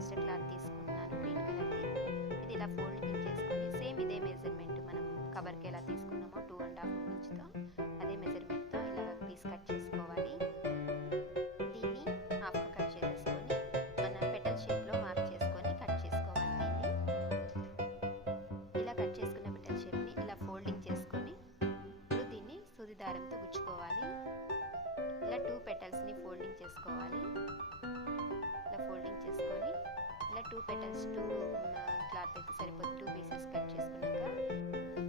Polyester cloth తీసుకున్నాను green కలర్ది. ఇది ఇలా ఫోల్డింగ్ చేసుకొని సేమ్ ఇదే మెజర్మెంట్ మనం కవర్కి ఎలా తీసుకున్నామో 2.5 ఇంచ్తో అదే మెజర్మెంట్తో ఇలా పీస్ కట్ చేసుకోవాలి. దీన్ని హాఫ్గా కట్ చేసేసుకొని మన పెటల్ షేప్లో మార్క్ చేసుకొని కట్ చేసుకోవాలి. దీన్ని ఇలా కట్ చేసుకున్న పెటల్ షేప్ని ఇలా ఫోల్డింగ్ చేసుకొని ఇప్పుడు దీన్ని సూది దారంతో గుచ్చుకోవాలి. ఇలా 2 పెటల్స్ని ఫోల్డింగ్ చేసుకోవాలి. ఇలా ఫోల్డింగ్ చేసుకొని ఇలా 2 పెటల్స్ 2 క్లాత్ అయితే సరిపోతుంది. 2 పీసెస్ కట్ చేసుకున్నాక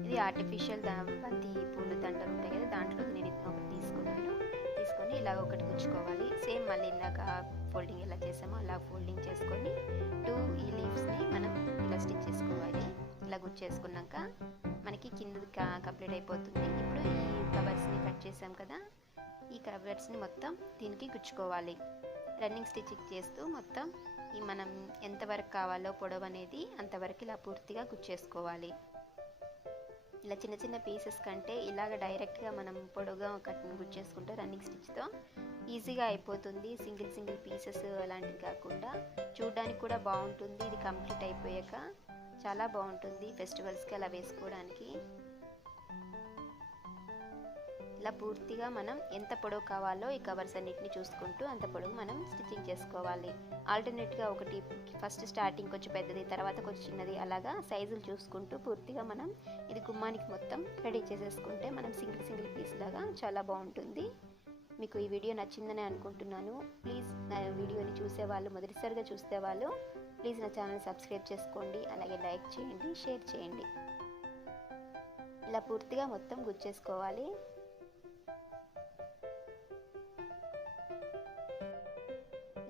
ఇది ఆర్టిఫిషియల్ బంతి పూలు దండలు ఉంటాయి కదా, దాంట్లో నేను ఒకటి తీసుకొని ఇలా ఒకటి గుచ్చుకోవాలి. సేమ్ మళ్ళీ ఇందాక ఫోల్డింగ్ ఎలా చేసామో అలా ఫోల్డింగ్ చేసుకొని 2 ఈ లీవ్స్ని మనం ఇలా స్టిచ్ చేసుకోవాలి. ఇలా గుచ్చేసుకున్నాక మనకి కింద కంప్లీట్ అయిపోతుంది. ఇప్పుడు ఈ కవర్స్ని కట్ చేసాం కదా, ఈ కవర్స్ని మొత్తం దీనికి గుచ్చుకోవాలి. రన్నింగ్ స్టిచ్చింగ్ చేస్తూ మొత్తం ఈ మనం ఎంతవరకు కావాలో పొడవు అనేది అంతవరకు ఇలా పూర్తిగా గుచ్చేసుకోవాలి. ఇలా చిన్న చిన్న పీసెస్ కంటే ఇలాగ డైరెక్ట్గా మనం పొడవుగా గుచ్చేసుకుంటే రన్నింగ్ స్టిచ్తో ఈజీగా అయిపోతుంది. సింగిల్ పీసెస్ అలాంటివి కాకుండా చూడడానికి కూడా బాగుంటుంది. ఇది కంప్లీట్ అయిపోయాక చాలా బాగుంటుంది ఫెస్టివల్స్కి అలా వేసుకోవడానికి. ఇలా పూర్తిగా మనం ఎంత పొడవు కావాలో ఈ కవర్స్ అన్నిటిని చూసుకుంటూ అంత పొడవు మనం స్టిచ్చింగ్ చేసుకోవాలి. ఆల్టర్నేట్గా ఒకటి ఫస్ట్ స్టార్టింగ్ కొంచెం పెద్దది, తర్వాత కొంచెం చిన్నది, అలాగా సైజులు చూసుకుంటూ పూర్తిగా మనం ఇది గుమ్మానికి మొత్తం రెడీ చేసేసుకుంటే మనం సింగిల్ పీస్ లాగా చాలా బాగుంటుంది. మీకు ఈ వీడియో నచ్చిందని అనుకుంటున్నాను. ప్లీజ్ నా వీడియోని చూసేవాళ్ళు, మొదటిసారిగా చూసేవాళ్ళు ప్లీజ్ నా ఛానల్ సబ్స్క్రైబ్ చేసుకోండి. అలాగే లైక్ చేయండి, షేర్ చేయండి. ఇలా పూర్తిగా మొత్తం గుచ్చేసుకోవాలి.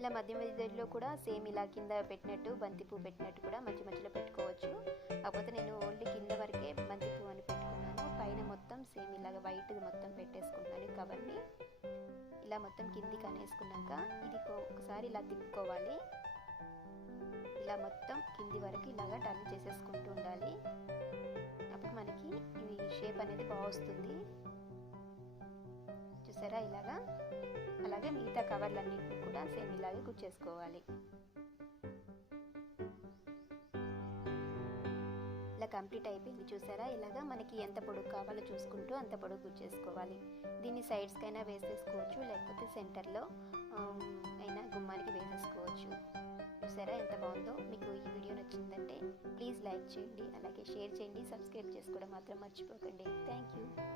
ఇలా మధ్యలో కూడా సేమ్ ఇలా కింద పెట్టినట్టు బంతిపూ పెట్టినట్టు కూడా మధ్యలో పెట్టుకోవచ్చు. కాకపోతే నేను ఓన్లీ కింద వరకే బంతిపూ అని పెట్టుకున్నాను. పైన మొత్తం సేమ్ ఇలాగ వైట్ మొత్తం పెట్టేసుకుంటున్నాను కవర్ని. ఇలా మొత్తం కిందికి అనేసుకున్నాక ఇది ఒకసారి ఇలా తిప్పుకోవాలి. ఇలా మొత్తం కింది వరకు ఇలాగా టర్న్ చేసేసుకుంటూ ఉండాలి. అప్పుడు మనకి ఈ షేప్ అనేది బాగా వస్తుంది. చూసారా ఇలాగా. అలాగే మిగతా కవర్లన్నింటినీ కూడా సేమ్ ఇలాగే గుచ్చేసుకోవాలి. ఇలా కంప్లీట్ అయిపోయింది. చూసారా ఇలాగా మనకి ఎంత పొడుగు కావాలో చూసుకుంటూ అంత పొడుగు గుచ్చేసుకోవాలి. దీన్ని సైడ్స్కైనా వేసేసుకోవచ్చు, లేకపోతే సెంటర్లో అయినా గుమ్మానికి వేసేసుకోవచ్చు. చూసారా ఎంత బాగుందో. మీకు ఈ వీడియో నచ్చిందంటే ప్లీజ్ లైక్ చేయండి, అలాగే షేర్ చేయండి, సబ్స్క్రైబ్ చేసుకోవడం మాత్రం మర్చిపోకండి. Thank you.